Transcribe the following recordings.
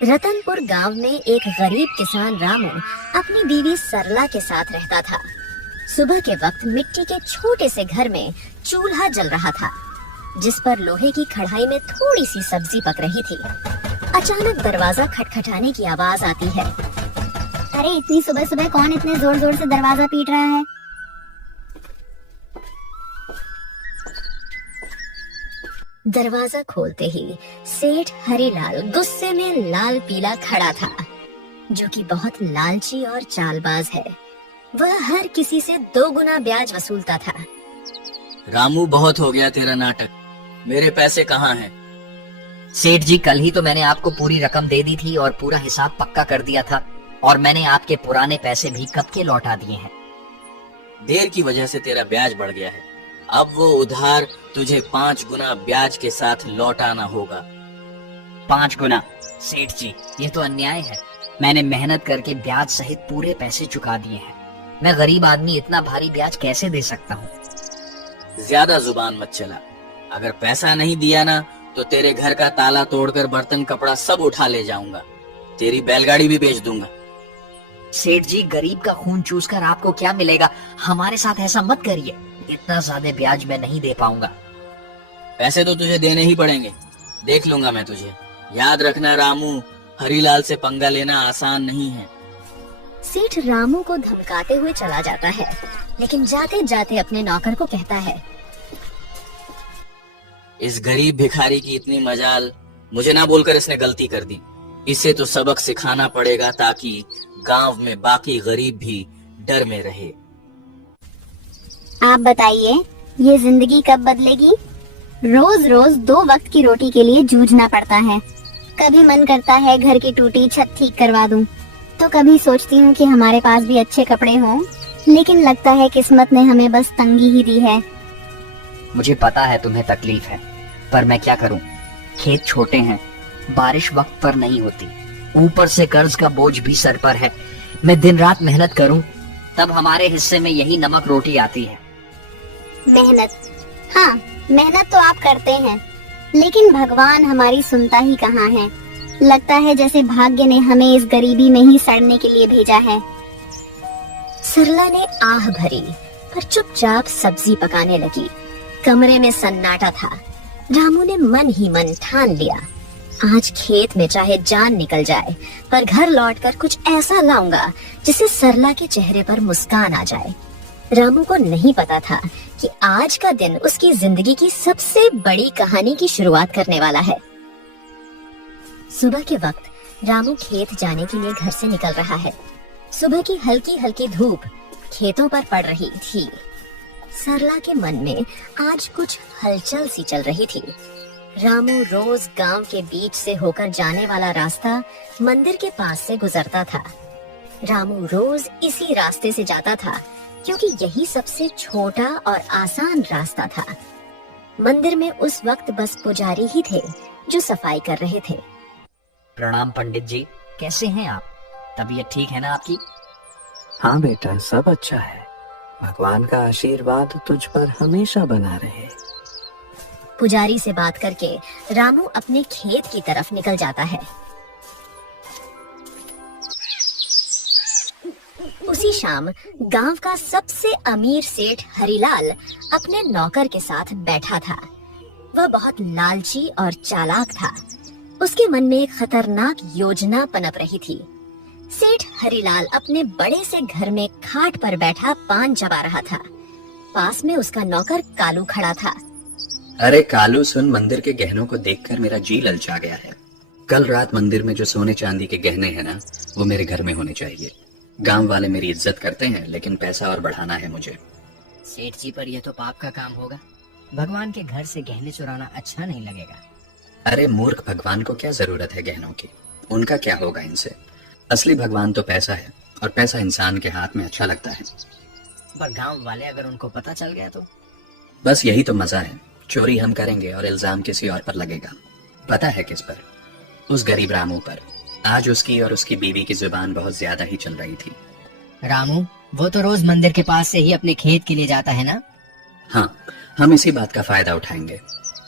रतनपुर गांव में एक गरीब किसान रामू अपनी बीवी सरला के साथ रहता था। सुबह के वक्त मिट्टी के छोटे से घर में चूल्हा जल रहा था, जिस पर लोहे की कढ़ाई में थोड़ी सी सब्जी पक रही थी। अचानक दरवाजा खटखटाने की आवाज आती है। अरे इतनी सुबह सुबह कौन इतने जोर जोर से दरवाजा पीट रहा है? दरवाजा खोलते ही सेठ हरिलाल गुस्से में लाल पीला खड़ा था, जो कि बहुत लालची और चालबाज है। वह हर किसी से 2 गुना ब्याज वसूलता था। रामू, बहुत हो गया तेरा नाटक। मेरे पैसे कहाँ हैं? सेठ जी, कल ही तो मैंने आपको पूरी रकम दे दी थी और पूरा हिसाब पक्का कर दिया था, और मैंने आपके पुराने पैसे भी कब के लौटा दिए हैं। देर की वजह से तेरा ब्याज बढ़ गया है। अब वो उधार तुझे 5 गुना ब्याज के साथ लौटाना होगा। 5 गुना? सेठ जी, ये तो अन्याय है। मैंने मेहनत करके ब्याज सहित पूरे पैसे चुका दिए हैं। मैं गरीब आदमी इतना भारी ब्याज कैसे दे सकता हूँ? ज्यादा जुबान मत चला। अगर पैसा नहीं दिया ना तो तेरे घर का ताला तोड़कर बर्तन कपड़ा सब उठा ले जाऊंगा। तेरी बैलगाड़ी भी बेच दूंगा। सेठ जी, गरीब का खून चूसकर आपको क्या मिलेगा? हमारे साथ ऐसा मत करिए। इतना ज्यादा ब्याज मैं नहीं दे पाऊंगा। पैसे तो तुझे देने ही पड़ेंगे। देख लूंगा मैं तुझे। याद रखना रामू, हरीलाल से पंगा लेना आसान नहीं है। सेठ रामू को धमकाते हुए चला जाता है, लेकिन जाते जाते अपने नौकर को कहता है, इस गरीब भिखारी की इतनी मजाल, मुझे ना बोलकर इसने गलती कर दी। इसे तो सबक सिखाना पड़ेगा ताकि गांव में बाकी गरीब भी डर में रहे। आप बताइए, ये जिंदगी कब बदलेगी? रोज रोज 2 वक्त की रोटी के लिए जूझना पड़ता है। कभी मन करता है घर की टूटी छत ठीक करवा दूं, तो कभी सोचती हूँ कि हमारे पास भी अच्छे कपड़े हों, लेकिन लगता है किस्मत ने हमें बस तंगी ही दी है। मुझे पता है तुम्हें तकलीफ है, पर मैं क्या करूं? खेत छोटे हैं, बारिश वक्त पर नहीं होती, ऊपर से कर्ज का बोझ भी सर पर है। मैं दिन रात मेहनत करूं, तब हमारे हिस्से में यही नमक रोटी आती है। मेहनत? हाँ, मेहनत तो आप करते हैं, लेकिन भगवान हमारी सुनता ही कहाँ है। लगता है जैसे भाग्य ने हमें इस गरीबी में ही सड़ने के लिए भेजा है। सरला ने आह भरी, पर चुपचाप सब्जी पकाने लगी। कमरे में सन्नाटा था। रामू ने मन ही मन ठान लिया, आज खेत में चाहे जान निकल जाए, पर घर लौटकर कुछ ऐसा लाऊंगा जिससे सरला के चेहरे पर मुस्कान आ जाए। रामू को नहीं पता था कि आज का दिन उसकी जिंदगी की सबसे बड़ी कहानी की शुरुआत करने वाला है। सुबह के वक्त रामू खेत जाने के लिए घर से निकल रहा है। सुबह की हल्की हल्की धूप खेतों पर पड़ रही थी। सरला के मन में आज कुछ हलचल सी चल रही थी। रामू रोज गांव के बीच से होकर जाने वाला रास्ता मंदिर के पास से गुजरता था। रामू रोज इसी रास्ते से जाता था, क्योंकि यही सबसे छोटा और आसान रास्ता था। मंदिर में उस वक्त बस पुजारी ही थे जो सफाई कर रहे थे। प्रणाम पंडित जी, कैसे हैं आप? तबीयत ठीक है ना आपकी? हाँ बेटा, सब अच्छा है। भगवान का आशीर्वाद तुझ पर हमेशा बना रहे। पुजारी से बात करके रामू अपने खेत की तरफ निकल जाता है। उसी शाम गांव का सबसे अमीर सेठ हरिलाल अपने नौकर के साथ बैठा था। वह बहुत लालची और चालाक था। उसके मन में एक खतरनाक योजना पनप रही थी। सेठ हरिलाल अपने बड़े से घर में खाट पर बैठा पान चबा रहा था। पास में उसका नौकर कालू खड़ा था। अरे कालू सुन, मंदिर के गहनों को देखकर मेरा जी ललचा गया है। कल रात मंदिर में जो सोने चांदी के गहने हैं ना, वो मेरे घर में होने चाहिए। गांव वाले मेरी इज्जत करते हैं, लेकिन पैसा और बढ़ाना है मुझे। सेठ जी, पर यह तो पाप का काम होगा। भगवान के घर से गहने चुराना अच्छा नहीं लगेगा। अरे मूर्ख, भगवान को क्या जरूरत है गहनों की? उनका क्या होगा इनसे? असली भगवान तो पैसा है, और पैसा इंसान के हाथ में अच्छा लगता है। पर गांव वाले अगर उनको पता चल गया तो? बस यही तो मजा है। चोरी हम करेंगे और इल्जाम किसी और पर लगेगा। पता है किस पर? उस गरीब रामू पर। आज उसकी और उसकी बीवी की जुबान बहुत ज्यादा ही चल रही थी। रामू, वो तो रोज मंदिर के पास से ही अपने खेत के लिए जाता है ना? हाँ, हम इसी बात का फायदा उठाएंगे।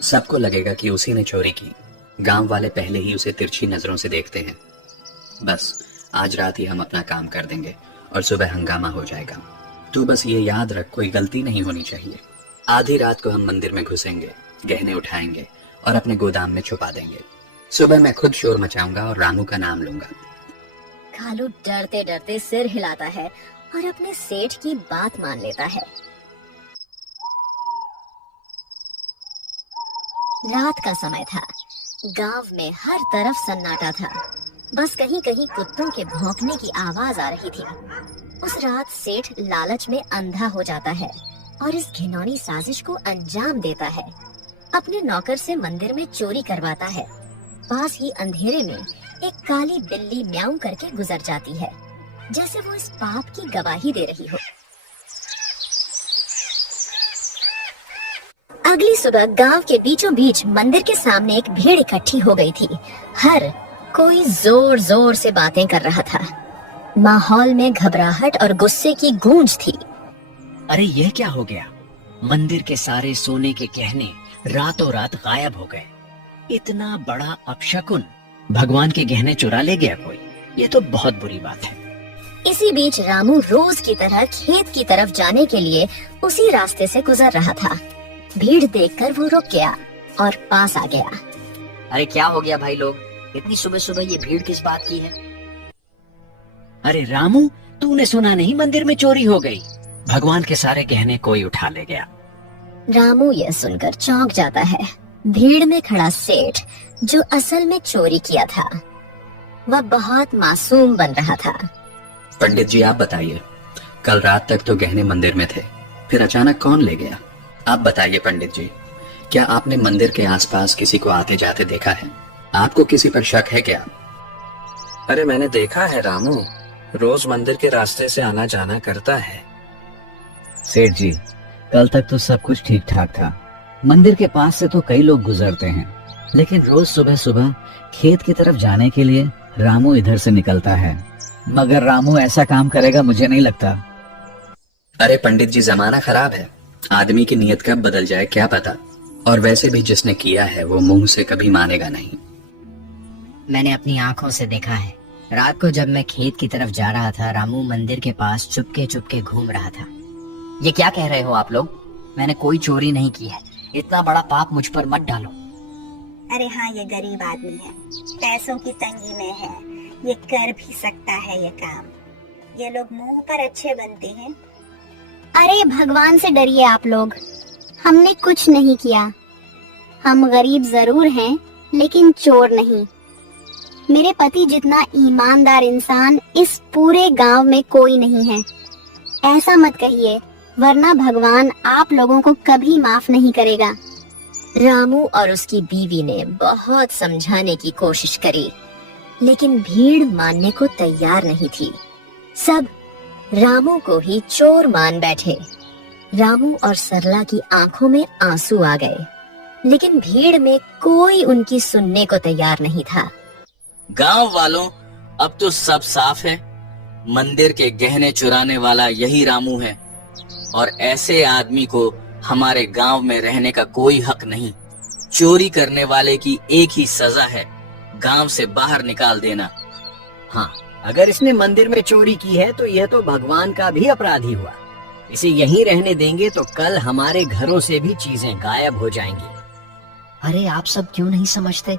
सबको लगेगा कि उसी ने चोरी की। गांव वाले पहले ही उसे तिरछी नजरों से देखते हैं। बस आज रात ही हम अपना काम कर देंगे और सुबह हंगामा हो जाएगा। तू बस ये याद रख, कोई गलती नहीं होनी चाहिए। आधी रात को हम मंदिर में घुसेंगे, गहने उठाएंगे और अपने गोदाम में छुपा देंगे। सुबह मैं खुद शोर मचाऊंगा और रामू का नाम लूंगा। कालू डरते डरते सिर हिलाता है और अपने सेठ की बात मान लेता है। रात का समय था। गांव में हर तरफ सन्नाटा था। बस कहीं कहीं कुत्तों के भौंकने की आवाज आ रही थी। उस रात सेठ लालच में अंधा हो जाता है और इस घिनौनी साजिश को अंजाम देता है। अपने नौकर से मंदिर में चोरी करवाता है। पास ही अंधेरे में एक काली बिल्ली म्याऊं करके गुजर जाती है, जैसे वो इस पाप की गवाही दे रही हो। अगली सुबह गांव के बीचों बीच मंदिर के सामने एक भीड़ इकट्ठी हो गई थी। हर कोई जोर जोर से बातें कर रहा था। माहौल में घबराहट और गुस्से की गूंज थी। अरे यह क्या हो गया? मंदिर के सारे सोने के गहने रातों रात गायब हो गए। इतना बड़ा अपशकुन, भगवान के गहने चुरा ले गया कोई। ये तो बहुत बुरी बात है। इसी बीच रामू रोज की तरह खेत की तरफ जाने के लिए उसी रास्ते से गुजर रहा था। भीड़ देखकर वो रुक गया और पास आ गया। अरे क्या हो गया भाई लोग? इतनी सुबह सुबह ये भीड़ किस बात की है? अरे रामू, तूने सुना नहीं मंदिर में चोरी हो गई? भगवान के सारे गहने कोई उठा ले गया। रामू यह सुनकर चौंक जाता है। भीड़ में खड़ा सेठ, जो असल में चोरी किया था, वह बहुत मासूम बन रहा था। पंडित जी आप बताइए, कल रात तक तो गहने मंदिर में थे, फिर अचानक कौन ले गया? आप बताइए पंडित जी, क्या आपने मंदिर के आसपास किसी को आते जाते देखा है? आपको किसी पर शक है क्या? अरे मैंने देखा है रामू, रोज मंदिर के रास्ते से आना जाना करता है। सेठ जी, कल तक तो सब कुछ ठीक ठाक था। मंदिर के पास से तो कई लोग गुजरते हैं, लेकिन रोज सुबह सुबह खेत की तरफ जाने के लिए रामू इधर से निकलता है। मगर रामू ऐसा काम करेगा मुझे नहीं लगता। अरे पंडित जी, जमाना खराब है, आदमी की नीयत कब बदल जाए क्या पता। और वैसे भी जिसने किया है वो मुंह से कभी मानेगा नहीं। मैंने अपनी आंखों से देखा है। रात को जब मैं खेत की तरफ जा रहा था, रामू मंदिर के पास चुपके चुपके घूम रहा था। ये क्या कह रहे हो आप लोग? मैंने कोई चोरी नहीं की है। इतना बड़ा पाप मुझ पर मत डालो। अरे हाँ, ये गरीब आदमी है, पैसों की तंगी में है, ये कर भी सकता है ये काम। ये लोग मुंह पर अच्छे बनते हैं। अरे भगवान से डरिए आप लोग, हमने कुछ नहीं किया। हम गरीब जरूर हैं, लेकिन चोर नहीं। मेरे पति जितना ईमानदार इंसान इस पूरे गांव में कोई नहीं है। ऐसा मत कहिए, वरना भगवान आप लोगों को कभी माफ नहीं करेगा। रामू और उसकी बीवी ने बहुत समझाने की कोशिश करी, लेकिन भीड़ मानने को तैयार नहीं थी। सब रामू को ही चोर मान बैठे। रामू और सरला की आंखों में आंसू आ गए, लेकिन भीड़ में कोई उनकी सुनने को तैयार नहीं था। गांव वालों, अब तो सब साफ है। मंदिर के गहने चुराने वाला यही रामू है और ऐसे आदमी को हमारे गांव में रहने का कोई हक नहीं। चोरी करने वाले की एक ही सजा है, गांव से बाहर निकाल देना। हाँ, अगर इसने मंदिर में चोरी की है तो यह तो भगवान का भी अपराधी हुआ। इसे यहीं रहने देंगे तो कल हमारे घरों से भी चीजें गायब हो जाएंगी। अरे आप सब क्यों नहीं समझते?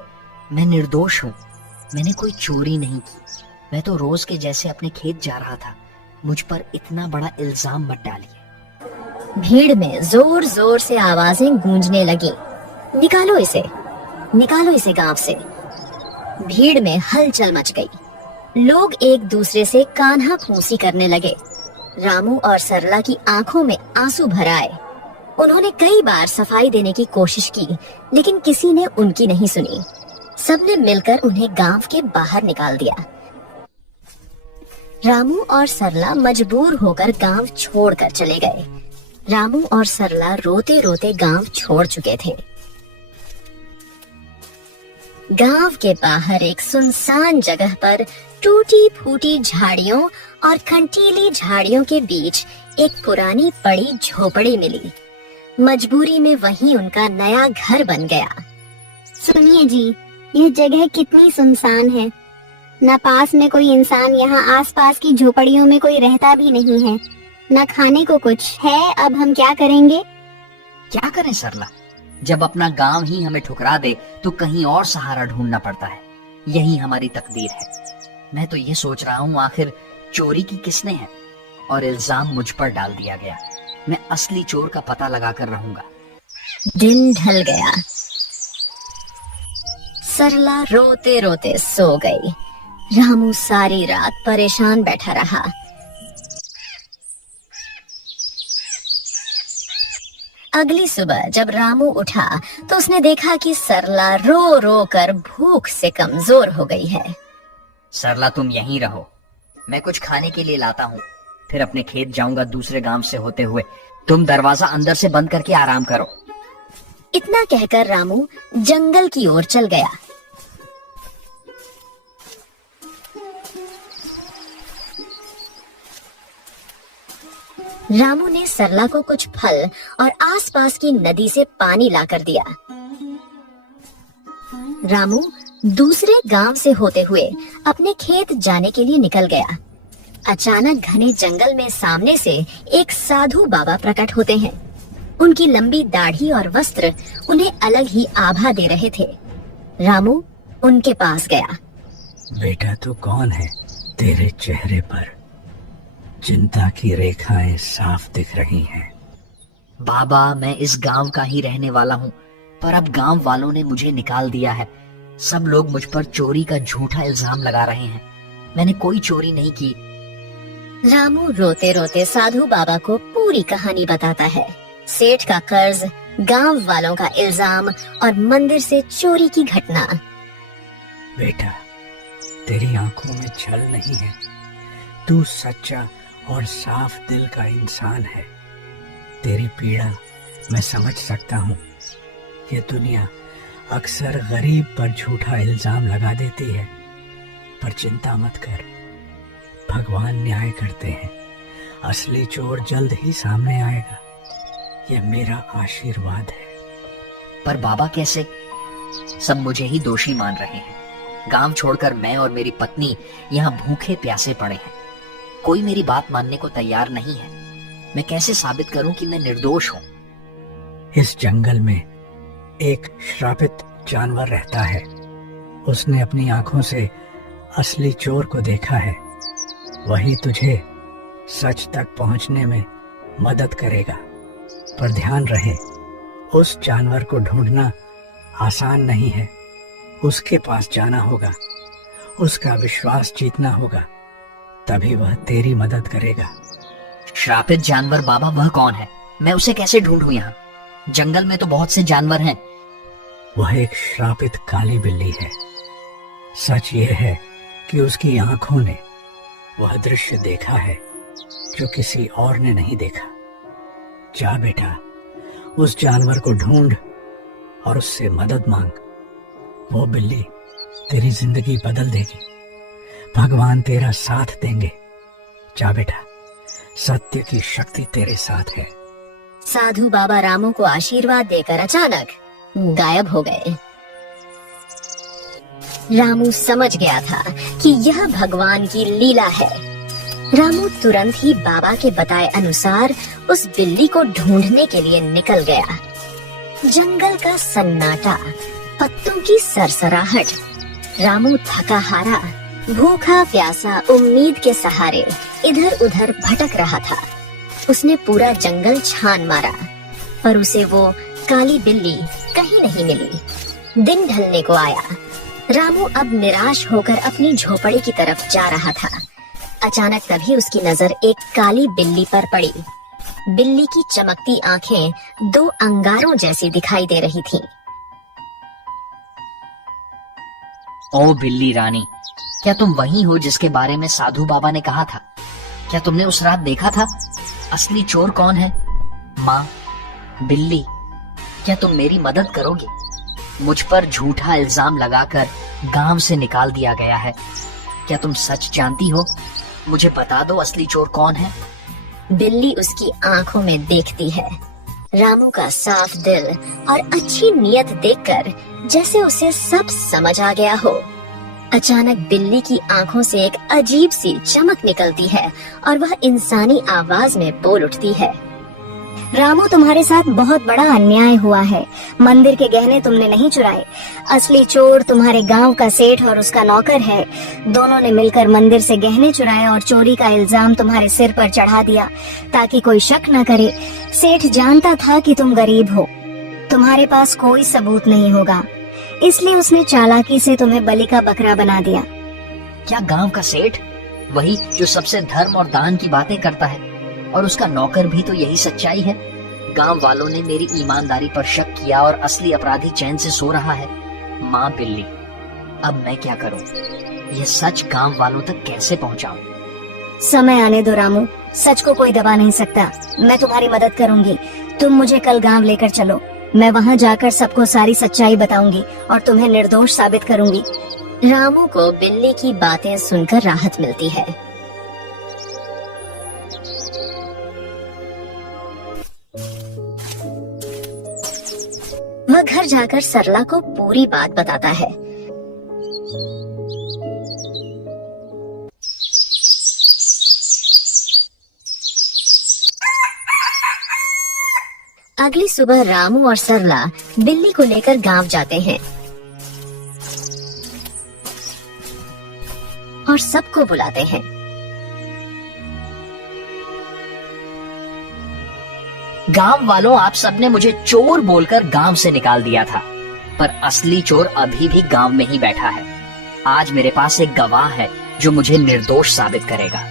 मैं निर्दोष हूँ। मैंने कोई चोरी नहीं की। मैं तो रोज के जैसे अपने खेत जा रहा था। मुझ पर इतना बड़ा इल्जाम मत डालिए। भीड़ में जोर जोर से आवाजें गूंजने लगी। निकालो इसे गांव से। भीड़ में हलचल मच गई। लोग एक दूसरे से कान्हा फूंसी करने लगे। रामू और सरला की आंखों में आंसू भर आए। उन्होंने कई बार सफाई देने की कोशिश की, लेकिन किसी ने उनकी नहीं सुनी। सबने मिलकर उन्हें गांव के बाहर निकाल दिया। रामू और सरला मजबूर होकर गांव छोड़कर चले गए। रामू और सरला रोते रोते गांव छोड़ चुके थे। गांव के बाहर एक सुनसान जगह पर टूटी फूटी झाड़ियों और कंटीली झाड़ियों के बीच एक पुरानी पड़ी झोपड़ी मिली। मजबूरी में वहीं उनका नया घर बन गया। सुनिए जी, यह जगह कितनी सुनसान है। न पास में कोई इंसान, यहाँ आसपास की झोपड़ियों में कोई रहता भी नहीं है। न खाने को कुछ है। अब हम क्या करेंगे? क्या करें सरला, जब अपना गांव ही हमें ठुकरा दे तो कहीं और सहारा ढूंढना पड़ता है। यही हमारी तकदीर है। मैं तो ये सोच रहा हूँ आखिर चोरी की किसने है, और इल्जाम मुझ पर डाल दिया गया। मैं असली चोर का पता लगा कर रहूंगा। दिन ढल गया। सरला रोते रोते सो गई। रामू सारी रात परेशान बैठा रहा। अगली सुबह जब रामू उठा तो उसने देखा कि सरला रो रो कर भूख से कमजोर हो गई है। सरला तुम यहीं रहो, मैं कुछ खाने के लिए लाता हूँ, फिर अपने खेत जाऊंगा दूसरे गांव से होते हुए। तुम दरवाजा अंदर से बंद करके आराम करो। इतना कहकर रामू जंगल की ओर चल गया। रामू ने सरला को कुछ फल और आसपास की नदी से पानी लाकर दिया। रामू दूसरे गांव से होते हुए अपने खेत जाने के लिए निकल गया। अचानक घने जंगल में सामने से एक साधु बाबा प्रकट होते हैं। उनकी लंबी दाढ़ी और वस्त्र उन्हें अलग ही आभा दे रहे थे। रामू उनके पास गया। बेटा तू कौन है? तेरे चेहरे पर चिंता की रेखाएं साफ दिख रही हैं। बाबा मैं इस गांव का ही रहने वाला हूँ, पर अब गांव वालों ने मुझे निकाल दिया है। सब लोग मुझ पर चोरी का झूठा इल्जाम लगा रहे हैं। मैंने कोई चोरी नहीं की। रामू रोते रोते साधु बाबा को पूरी कहानी बताता है। सेठ का कर्ज, गांव वालों का इल्जाम और मंदिर से चोरी की घटना। बेटा तेरी आंखों में छल नहीं है। तू सच्चा और साफ दिल का इंसान है। तेरी पीड़ा मैं समझ सकता हूँ। ये दुनिया अक्सर गरीब पर झूठा इल्जाम लगा देती है, पर चिंता मत कर, भगवान न्याय करते हैं। असली चोर जल्द ही सामने आएगा। ये मेरा आशीर्वाद है। पर बाबा कैसे? सब मुझे ही दोषी मान रहे हैं। गांव छोड़कर मैं और मेरी पत्नी यहाँ भूखे प्यासे पड़े हैं। कोई मेरी बात मानने को तैयार नहीं है। मैं कैसे साबित करूं कि मैं निर्दोष हूं? इस जंगल में एक श्रापित जानवर रहता है। उसने अपनी आंखों से असली चोर को देखा है। वही तुझे सच तक पहुंचने में मदद करेगा। पर ध्यान रहे, उस जानवर को ढूंढना आसान नहीं है। उसके पास जाना होगा, उसका विश्वास जीतना होगा, तभी वह तेरी मदद करेगा। श्रापित जानवर बाबा वह कौन है? मैं उसे कैसे ढूंढूं? यहाँ जंगल में तो बहुत से जानवर हैं। वह एक श्रापित काली बिल्ली है। सच ये है कि उसकी आंखों ने वह दृश्य देखा है जो किसी और ने नहीं देखा। जा बेटा, उस जानवर को ढूंढ और उससे मदद मांग। वो बिल्ली तेरी जिंदगी बदल देगी। भगवान तेरा साथ देंगे। जा बेटा, सत्य की शक्ति तेरे साथ है। साधु बाबा रामू को आशीर्वाद देकर अचानक गायब हो गए। रामू समझ गया था कि यह भगवान की लीला है। रामू तुरंत ही बाबा के बताए अनुसार उस बिल्ली को ढूंढने के लिए निकल गया। जंगल का सन्नाटा, पत्तों की सरसराहट। रामू थका हारा, भूखा प्यासा, उम्मीद के सहारे इधर उधर भटक रहा था। उसने पूरा जंगल छान मारा, पर उसे वो काली बिल्ली कहीं नहीं मिली। दिन ढलने को आया। रामू अब निराश होकर अपनी झोपड़ी की तरफ जा रहा था। अचानक तभी उसकी नजर एक काली बिल्ली पर पड़ी। बिल्ली की चमकती आंखें दो अंगारों जैसी दिखाई दे रही थीं। ओ बिल्ली रानी, क्या तुम वही हो जिसके बारे में साधु बाबा ने कहा था? क्या तुमने उस रात देखा था? असली चोर कौन है? माँ, बिल्ली, क्या तुम मेरी मदद करोगी? मुझ पर झूठा इल्जाम लगाकर गांव से निकाल दिया गया है। क्या तुम सच जानती हो? मुझे बता दो असली चोर कौन है। बिल्ली उसकी आंखों में देखती है। रामू का साफ दिल और अच्छी नीयत देखकर जैसे उसे सब समझ आ गया हो। अचानक बिल्ली की आंखों से एक अजीब सी चमक निकलती है और वह इंसानी आवाज में बोल उठती है। रामू, तुम्हारे साथ बहुत बड़ा अन्याय हुआ है। मंदिर के गहने तुमने नहीं चुराए। असली चोर तुम्हारे गांव का सेठ और उसका नौकर है। दोनों ने मिलकर मंदिर से गहने चुराए और चोरी का इल्जाम तुम्हारे सिर पर चढ़ा दिया ताकि कोई शक न करे। सेठ जानता था कि तुम गरीब हो, तुम्हारे पास कोई सबूत नहीं होगा, इसलिए उसने चालाकी से तुम्हें बलि का बकरा बना दिया। क्या गांव का सेठ वही जो सबसे धर्म और दान की बातें करता है, और उसका नौकर भी तो यही सच्चाई है? गांव वालों ने मेरी ईमानदारी पर शक किया और असली अपराधी चैन से सो रहा है। माँ बिल्ली, अब मैं क्या करूं? यह सच गांव वालों तक कैसे पहुंचाऊं? समय आने दो रामू, सच को कोई दबा नहीं सकता। मैं तुम्हारी मदद करूंगी। तुम मुझे कल गांव लेकर चलो। मैं वहां जाकर सबको सारी सच्चाई बताऊंगी और तुम्हें निर्दोष साबित करूंगी। रामू को बिल्ली की बातें सुनकर राहत मिलती है। वह घर जाकर सरला को पूरी बात बताता है। अगली सुबह रामू और सरला बिल्ली को लेकर गांव जाते हैं और सबको बुलाते हैं। गांव वालों, आप सबने मुझे चोर बोलकर गांव से निकाल दिया था, पर असली चोर अभी भी गांव में ही बैठा है। आज मेरे पास एक गवाह है जो मुझे निर्दोष साबित करेगा।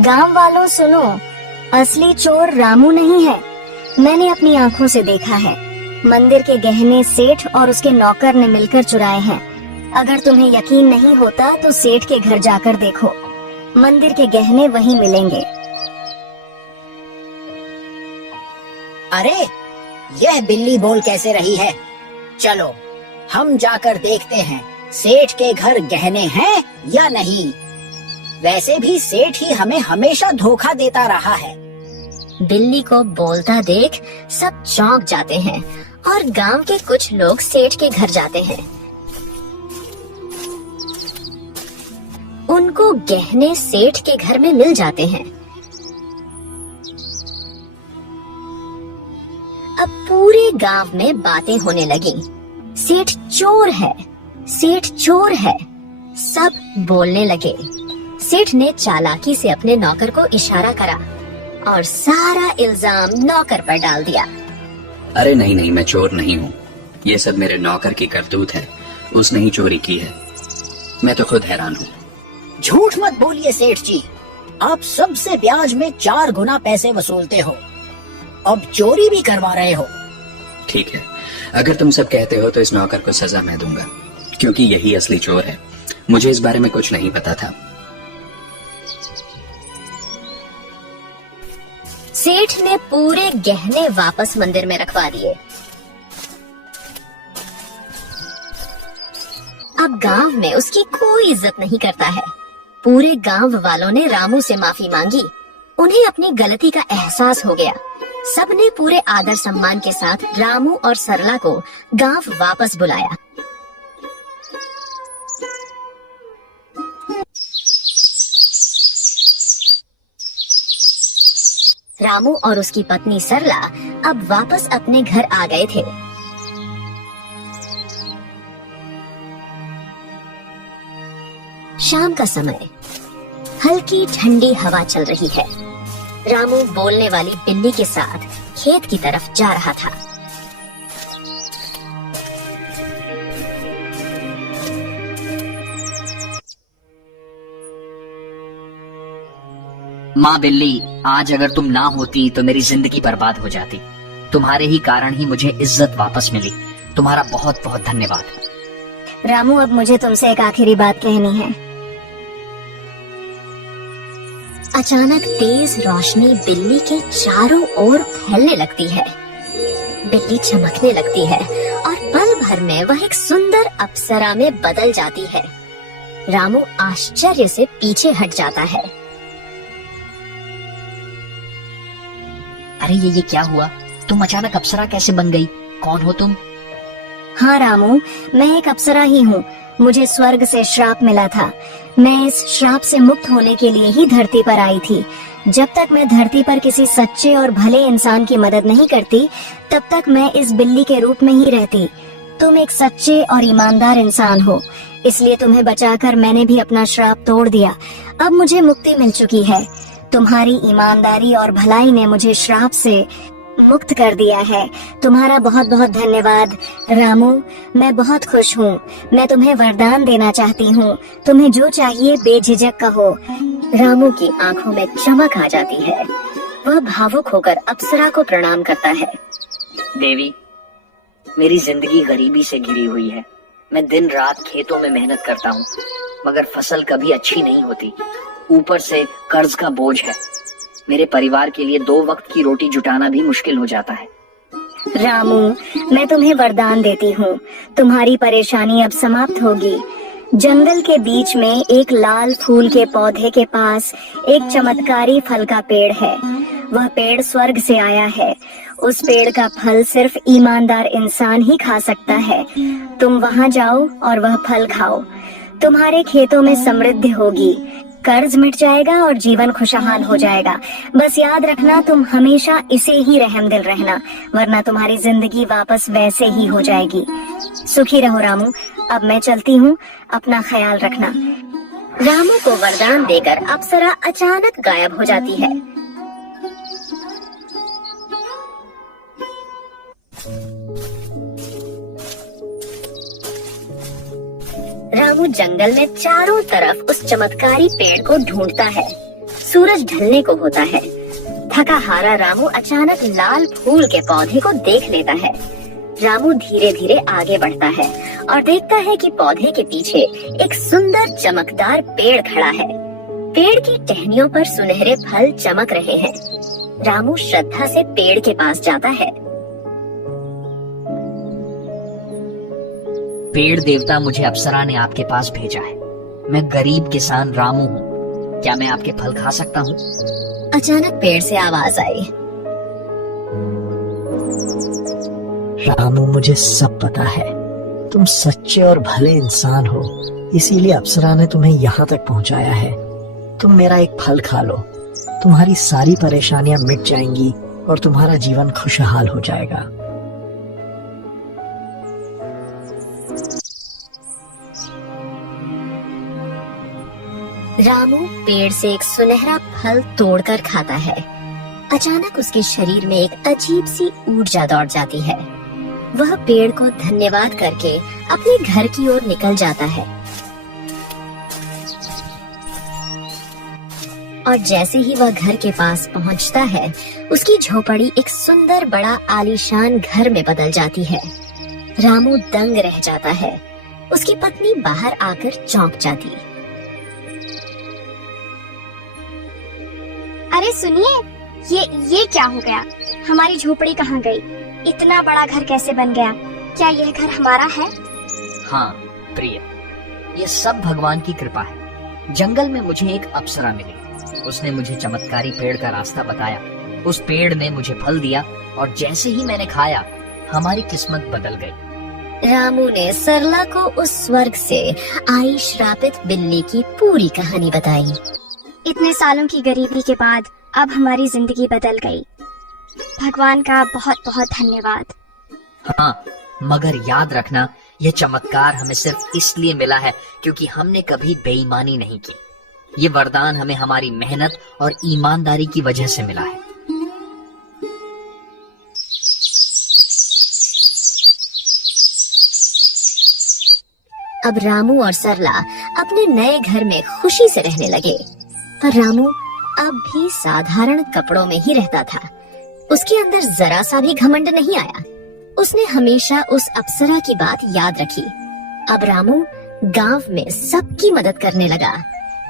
गांव वालों सुनो, असली चोर रामू नहीं है। मैंने अपनी आंखों से देखा है। मंदिर के गहने सेठ और उसके नौकर ने मिलकर चुराए हैं। अगर तुम्हें यकीन नहीं होता तो सेठ के घर जाकर देखो, मंदिर के गहने वहीं मिलेंगे। अरे, यह बिल्ली बोल कैसे रही है? चलो हम जाकर देखते हैं सेठ के घर गहने हैं या नहीं। वैसे भी सेठ ही हमें हमेशा धोखा देता रहा है। बिल्ली को बोलता देख सब चौंक जाते हैं और गांव के कुछ लोग सेठ के घर जाते हैं। उनको गहने सेठ के घर में मिल जाते हैं। अब पूरे गांव में बातें होने लगी। सेठ चोर है, सेठ चोर है। सब बोलने लगे। सेठ ने चालाकी से अपने नौकर को इशारा करा और सारा इल्जाम नौकर पर डाल दिया। अरे नहीं नहीं, मैं चोर नहीं हूँ। ये सब मेरे नौकर की करतूत है। उसने ही चोरी की है। मैं तो खुद हैरान हूँ। झूठ मत बोलिए सेठ जी, आप सबसे ब्याज में 4 गुना पैसे वसूलते हो, अब चोरी भी करवा रहे हो। ठीक है, अगर तुम सब कहते हो तो इस नौकर को सजा मैं दूंगा, क्योंकि यही असली चोर है। मुझे इस बारे में कुछ नहीं पता था। सेठ ने पूरे गहने वापस मंदिर में रखवा दिए। अब गांव में उसकी कोई इज्जत नहीं करता है। पूरे गांव वालों ने रामू से माफी मांगी। उन्हें अपनी गलती का एहसास हो गया। सबने पूरे आदर सम्मान के साथ रामू और सरला को गांव वापस बुलाया। रामू और उसकी पत्नी सरला अब वापस अपने घर आ गए थे। शाम का समय, हल्की ठंडी हवा चल रही है। रामू बोलने वाली बिल्ली के साथ खेत की तरफ जा रहा था। माँ बिल्ली, आज अगर तुम ना होती तो मेरी जिंदगी बर्बाद हो जाती। तुम्हारे ही कारण ही मुझे इज्जत वापस मिली। तुम्हारा बहुत बहुत धन्यवाद। रामू, अब मुझे तुमसे एक आखिरी बात कहनी है। अचानक तेज रोशनी बिल्ली के चारों ओर फैलने लगती है। बिल्ली चमकने लगती है और पल भर में वह एक सुंदर अप्सरा में बदल जाती है। रामू आश्चर्य से पीछे हट जाता है। अरे ये क्या हुआ? तुम अचानक अप्सरा कैसे बन गई? कौन हो तुम? हाँ रामू, मैं एक अप्सरा ही हूँ। मुझे स्वर्ग से श्राप मिला था। मैं इस श्राप से मुक्त होने के लिए ही धरती पर आई थी। जब तक मैं धरती पर किसी सच्चे और भले इंसान की मदद नहीं करती, तब तक मैं इस बिल्ली के रूप में ही रहती। तुम एक सच्चे और ईमानदार इंसान हो, इसलिए तुम्हें बचाकर मैंने भी अपना श्राप तोड़ दिया। अब मुझे मुक्ति मिल चुकी है। तुम्हारी ईमानदारी और भलाई ने मुझे श्राप से मुक्त कर दिया है। तुम्हारा बहुत बहुत धन्यवाद रामू। मैं बहुत खुश हूँ। मैं तुम्हें वरदान देना चाहती हूँ। तुम्हें जो चाहिए बेझिझक कहो। रामू की आंखों में चमक आ जाती है। वह भावुक होकर अप्सरा को प्रणाम करता है। देवी, मेरी जिंदगी गरीबी से घिरी हुई है। मैं दिन रात खेतों में मेहनत करता हूँ, मगर फसल कभी अच्छी नहीं होती। ऊपर से कर्ज का बोझ है। मेरे परिवार के लिए 2 वक्त की रोटी जुटाना भी मुश्किल हो जाता है। रामू, मैं तुम्हें वरदान देती हूँ। तुम्हारी परेशानी अब समाप्त होगी। जंगल के बीच में एक लाल फूल के पौधे के पास एक चमत्कारी फल का पेड़ है। वह पेड़ स्वर्ग से आया है। उस पेड़ का फल सिर्फ ईमानदार इंसान ही खा सकता है। तुम वहाँ जाओ और वह फल खाओ। तुम्हारे खेतों में समृद्धि होगी, कर्ज मिट जाएगा और जीवन खुशहाल हो जाएगा। बस याद रखना, तुम हमेशा इसे ही रहमदिल रहना, वरना तुम्हारी जिंदगी वापस वैसे ही हो जाएगी। सुखी रहो रामू। अब मैं चलती हूँ, अपना ख्याल रखना। रामू को वरदान देकर अप्सरा अचानक गायब हो जाती है। रामू जंगल में चारों तरफ उस चमत्कारी पेड़ को ढूंढता है। सूरज ढलने को होता है। थका हारा रामू अचानक लाल फूल के पौधे को देख लेता है। रामू धीरे धीरे आगे बढ़ता है और देखता है कि पौधे के पीछे एक सुंदर चमकदार पेड़ खड़ा है। पेड़ की टहनियों पर सुनहरे फल चमक रहे हैं। रामू श्रद्धा से पेड़ के पास जाता है। पेड़ देवता, मुझे अप्सरा ने आपके पास भेजा है। मैं गरीब किसान रामू हूँ। क्या मैं आपके फल खा सकता हूँ? अचानक पेड़ से आवाज आई। रामू, मुझे सब पता है। तुम सच्चे और भले इंसान हो, इसीलिए अप्सरा ने तुम्हें यहाँ तक पहुँचाया है। तुम मेरा एक फल खा लो, तुम्हारी सारी परेशानियां मिट जाएंगी और तुम्हारा जीवन खुशहाल हो जाएगा। रामू पेड़ से एक सुनहरा फल तोड़कर खाता है। अचानक उसके शरीर में एक अजीब सी ऊर्जा दौड़ जाती है। वह पेड़ को धन्यवाद करके अपने घर की ओर निकल जाता है। और जैसे ही वह घर के पास पहुंचता है, उसकी झोपड़ी एक सुंदर बड़ा आलीशान घर में बदल जाती है। रामू दंग रह जाता है। उसकी पत्नी बाहर आकर चौंक जाती। अरे सुनिए, ये क्या हो गया? हमारी झोपड़ी कहाँ गई? इतना बड़ा घर कैसे बन गया? क्या यह घर हमारा है? हाँ प्रिय, ये सब भगवान की कृपा है। जंगल में मुझे एक अप्सरा मिली। उसने मुझे चमत्कारी पेड़ का रास्ता बताया। उस पेड़ ने मुझे फल दिया और जैसे ही मैंने खाया, हमारी किस्मत बदल गई। रामू ने सरला को उस स्वर्ग से आई श्रापित बिल्ली की पूरी कहानी बताई। इतने सालों की गरीबी के बाद अब हमारी जिंदगी बदल गई। भगवान का बहुत बहुत धन्यवाद। हाँ, मगर याद रखना, यह चमत्कार हमें सिर्फ इसलिए मिला है क्योंकि हमने कभी बेईमानी नहीं की। ये वरदान हमें हमारी मेहनत और ईमानदारी की वजह से मिला है। अब रामू और सरला अपने नए घर में खुशी से रहने लगे। पर रामू अब भी साधारण कपड़ों में ही रहता था। उसके अंदर जरा सा भी घमंड नहीं आया। उसने हमेशा उस अप्सरा की बात याद रखी। अब रामू गांव में सबकी मदद करने लगा।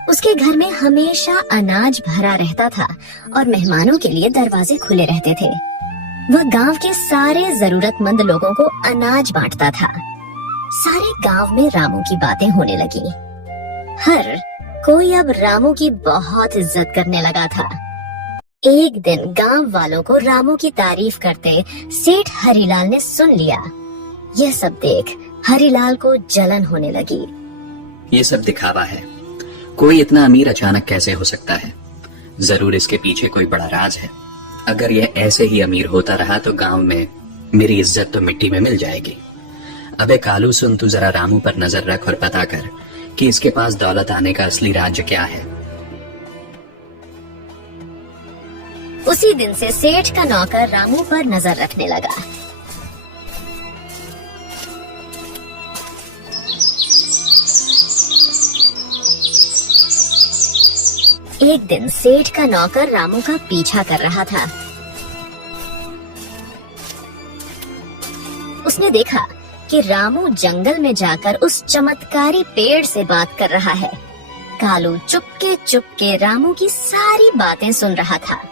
उसके घर में हमेशा अनाज भरा रहता था और मेहमानों के लिए दरवाजे खुले रहते थे। वह गांव के सारे जरूरतमंद लोगों को अनाज बांटता था। सारे गांव में रामू की बातें होने लगी। हर कोई अब रामू की बहुत इज्जत करने लगा था। एक दिन गांव वालों को रामू की तारीफ करते सेठ हरिलाल ने सुन लिया। यह सब देख हरिलाल को जलन होने लगी। ये सब दिखावा है। कोई इतना अमीर अचानक कैसे हो सकता है? जरूर इसके पीछे कोई बड़ा राज है। अगर यह ऐसे ही अमीर होता रहा तो गांव में मेरी इज्जत तो मिट्टी में मिल जाएगी। अबे कालू सुन, तू जरा रामू पर नजर रख और पता कर कि इसके पास दौलत आने का असली राज्य क्या है। उसी दिन से सेठ का नौकर रामू पर नजर रखने लगा। एक दिन सेठ का नौकर रामू का पीछा कर रहा था। उसने देखा कि रामू जंगल में जाकर उस चमत्कारी पेड़ से बात कर रहा है। कालू चुपके चुपके रामू की सारी बातें सुन रहा था।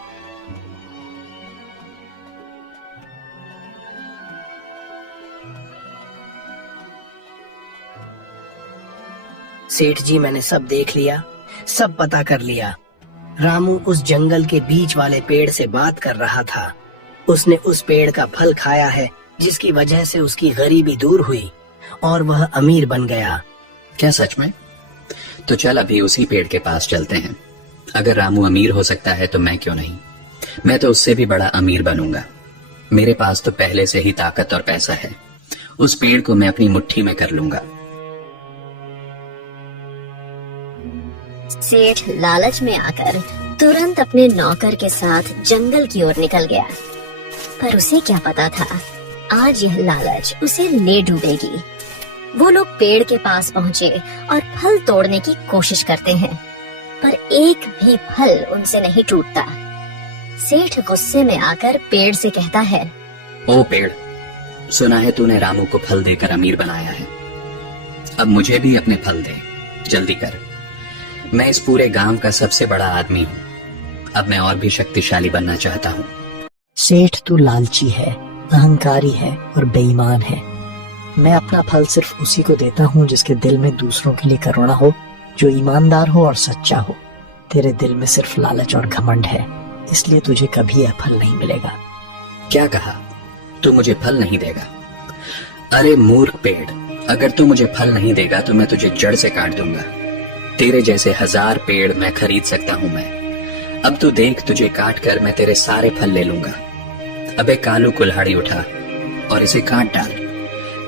सेठ जी, मैंने सब देख लिया, सब पता कर लिया। रामू उस जंगल के बीच वाले पेड़ से बात कर रहा था। उसने उस पेड़ का फल खाया है, जिसकी वजह से उसकी गरीबी दूर हुई और वह अमीर बन गया। क्या सच में? तो चल अभी उसी पेड़ के पास चलते हैं। अगर रामू अमीर हो सकता है तो मैं क्यों नहीं? मैं तो उससे भी बड़ा अमीर बनूंगा। मेरे पास तो पहले से ही ताकत और पैसा है। उस पेड़ को मैं अपनी मुट्ठी में कर लूंगा। सेठ लालच में आकर तुरंत अपने नौकर के साथ जंगल की ओर निकल गया। पर उसे क्या पता था, आज यह लालच उसे ले डूबेगी। वो लोग पेड़ के पास पहुँचे और फल तोड़ने की कोशिश करते हैं, पर एक भी फल उनसे नहीं टूटता। सेठ गुस्से में आकर पेड़ से कहता है, ओ पेड़, सुना है तूने रामू को फल देकर अमीर बनाया है। अब मुझे भी अपने फल दे, जल्दी कर। मैं इस पूरे गांव का सबसे बड़ा आदमी हूँ। अब मैं और भी शक्तिशाली बनना चाहता हूँ। सेठ, तू लालची है, अहंकारी है और बेईमान है। मैं अपना फल सिर्फ उसी को देता हूँ जिसके दिल में दूसरों के लिए करुणा हो, जो ईमानदार हो और सच्चा हो। तेरे दिल में सिर्फ लालच और घमंड है, इसलिए तुझे कभी यह फल नहीं मिलेगा। क्या कहा? तू मुझे फल नहीं देगा? अरे मूर्ख पेड़, अगर तू मुझे फल नहीं देगा तो मैं तुझे जड़ से काट दूंगा। तेरे जैसे 1000 पेड़ मैं खरीद सकता हूँ मैं। अब तू देख, तुझे काट कर मैं तेरे सारे फल ले लूंगा। अबे कालू, कुल्हाड़ी उठा और इसे काट डाल।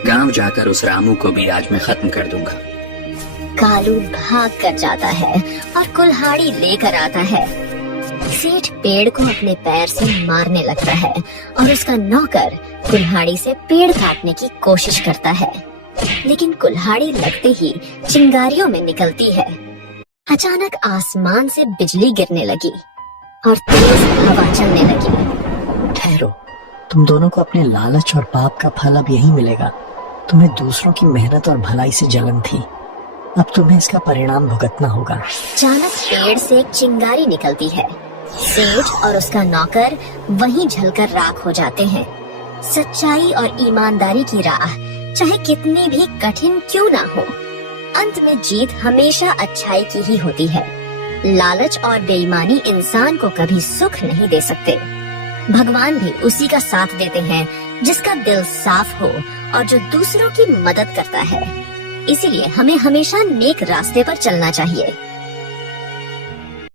गांव जाकर उस रामू को भी आज मैं खत्म कर दूंगा। कालू भाग कर जाता है और कुल्हाड़ी लेकर आता है। सेठ पेड़ को अपने पैर से मारने लगता है और उसका नौकर कुल्हाड़ी से पेड़ काटने की कोशिश करता है, लेकिन कुल्हाड़ी लगते ही चिंगारियों में निकलती है। अचानक आसमान से बिजली गिरने लगी और तेज हवा चलने लगी। ठहरो, तुम दोनों को अपने लालच और पाप का फल अब यही मिलेगा। तुम्हें दूसरों की मेहनत और भलाई से जलन थी, अब तुम्हें इसका परिणाम भुगतना होगा। अचानक पेड़ से एक चिंगारी निकलती है। सेठ और उसका नौकर वहीं जलकर राख हो जाते हैं। सच्चाई और ईमानदारी की राह चाहे कितनी भी कठिन क्यों ना हो, अंत में जीत हमेशा अच्छाई की ही होती है। लालच और बेईमानी इंसान को कभी सुख नहीं दे सकते। भगवान भी उसी का साथ देते हैं जिसका दिल साफ हो और जो दूसरों की मदद करता है। इसीलिए हमें हमेशा नेक रास्ते पर चलना चाहिए।